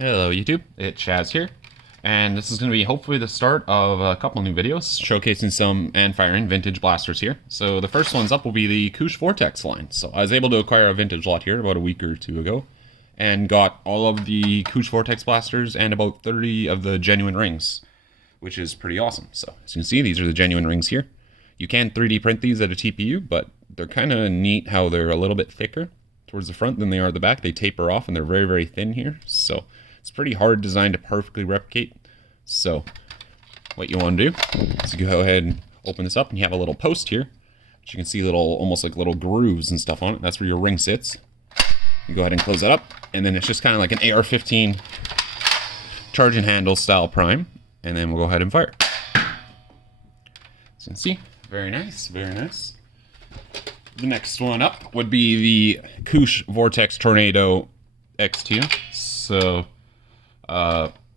Hello YouTube, it's Chaz here, and this is going to be hopefully the start of a couple new videos showcasing some and firing vintage blasters here. So the first one's up will be the Koosh Vortex line. So I was able to acquire a vintage lot here about a week or two ago, and got all of the Koosh Vortex blasters and about 30 of the genuine rings, which is pretty awesome. So as you can see, these are the genuine rings here. You can 3D print these at a TPU, but they're kind of neat how they're a little bit thicker towards the front than they are at the back. They taper off and they're very, very thin here. So it's pretty hard design to perfectly replicate. So what you want to do is you go ahead and open this up, and you have a little post here, which you can see little, almost like little grooves and stuff on it. That's where your ring sits. You go ahead and close that up, and then it's just kind of like an AR-15 charge and handle style prime, and then we'll go ahead and fire. So you can see, very nice, very nice. The next one up would be the Koosh Vortex Tornado X2. So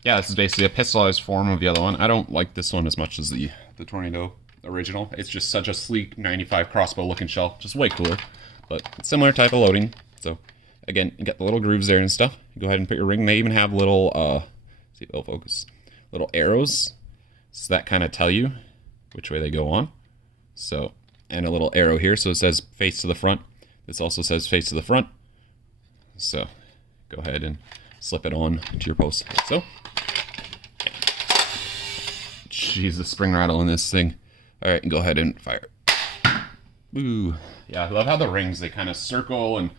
yeah, this is basically a pistolized form of the other one. I don't like this one as much as the Tornado original. It's just such a sleek 95 crossbow looking shell, just way cooler, but similar type of loading. So again, you got the little grooves there and stuff. You go ahead and put your ring. They even have little see if they'll focus, little arrows, so that kind of tell you which way they go on. So, and a little arrow here, so it says face to the front. This also says face to the front. So go ahead and slip it on to your post like so. Jeez, the spring rattle in this thing. All right, go ahead and fire. Ooh, yeah, I love how the rings, they kind of circle and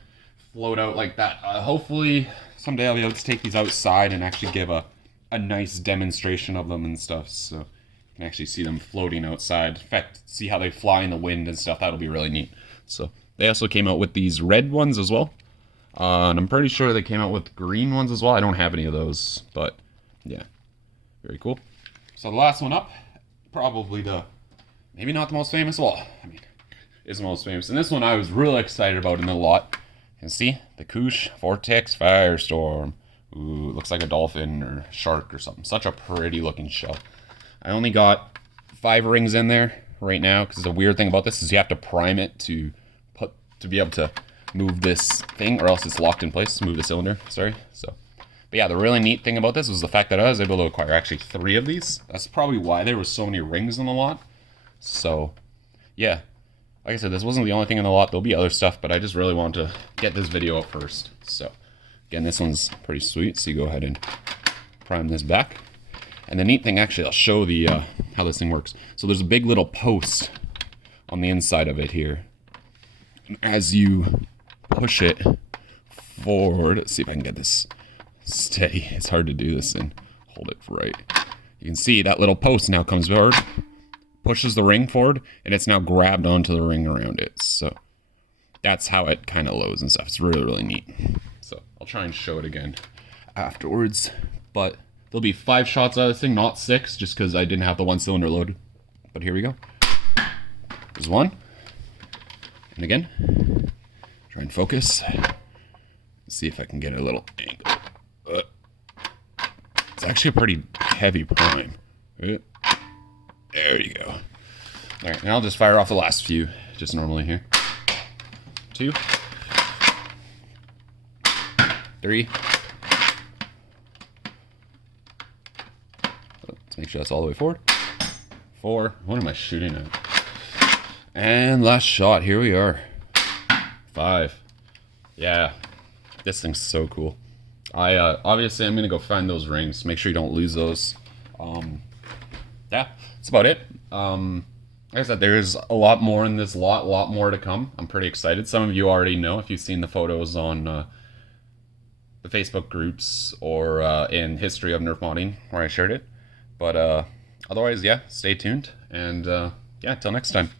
float out like that. Hopefully someday I'll be able to take these outside and actually give a nice demonstration of them and stuff, so you can actually see them floating outside. In fact, see how they fly in the wind and stuff. That'll be really neat. So they also came out with these red ones as well, and I'm pretty sure they came out with green ones as well. I don't have any of those, but yeah, very cool. So the last one up, probably maybe not the most famous, well, I mean, it's the most famous. And this one I was really excited about in the lot. You can see the Koosh Vortex Firestorm. Ooh, it looks like a dolphin or shark or something. Such a pretty looking shell. I only got 5 rings in there right now, because the weird thing about this is you have to prime it to be able to move this thing, or else it's locked in place. Move the cylinder, sorry. So, but yeah, the really neat thing about this was the fact that I was able to acquire actually 3 of these. That's probably why there were so many rings in the lot. So yeah, like I said, this wasn't the only thing in the lot. There'll be other stuff, but I just really wanted to get this video up first. So again, this one's pretty sweet. So you go ahead and prime this back. And the neat thing, actually, I'll show the how this thing works. So there's a big little post on the inside of it here. And as you push it forward, let's see if I can get this steady. It's hard to do this and hold it right. You can see that little post now comes forward, pushes the ring forward, and it's now grabbed onto the ring around it. So that's how it kind of loads and stuff. It's really, really neat. So I'll try and show it again afterwards. But there'll be 5 shots out of this thing, not 6, just because I didn't have the 1 cylinder loaded. But here we go. There's 1. And again, try and focus. See if I can get a little angle. It's actually a pretty heavy prime. There you go. All right, now I'll just fire off the last few, just normally here. 2, 3. Let's make sure that's all the way forward. 4. What am I shooting at? And last shot. Here we are. 5. Yeah, this thing's so cool. Obviously I'm gonna go find those rings. Make sure you don't lose those. Yeah, that's about it. Like I said, there's a lot more in this lot. A lot more to come. I'm pretty excited. Some of you already know if you've seen the photos on the Facebook groups or in History of Nerf Modding where I shared it. But otherwise, yeah, stay tuned, and yeah, until next time.